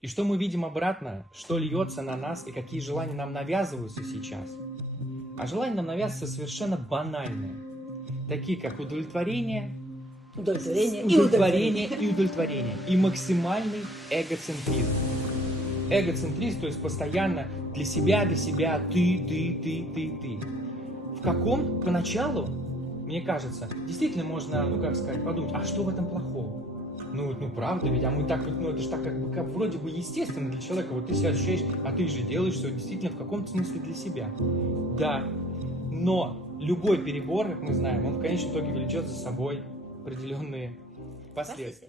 И что мы видим обратно, что льется на нас и какие желания нам навязываются сейчас. А желания нам навязываются совершенно банальные, такие как удовлетворение, удовлетворение и максимальный эгоцентризм. Эгоцентризм, то есть постоянно для себя, ты. В каком поначалу, мне кажется, действительно можно, подумать, а что в этом плохого? Ну правда, ведь, а мы так, это же так как вроде бы естественно для человека, вот ты себя ощущаешь, а ты же делаешь все действительно в каком-то смысле для себя. Да, но любой перебор, как мы знаем, он в конечном итоге влечет за собой определенные последствия.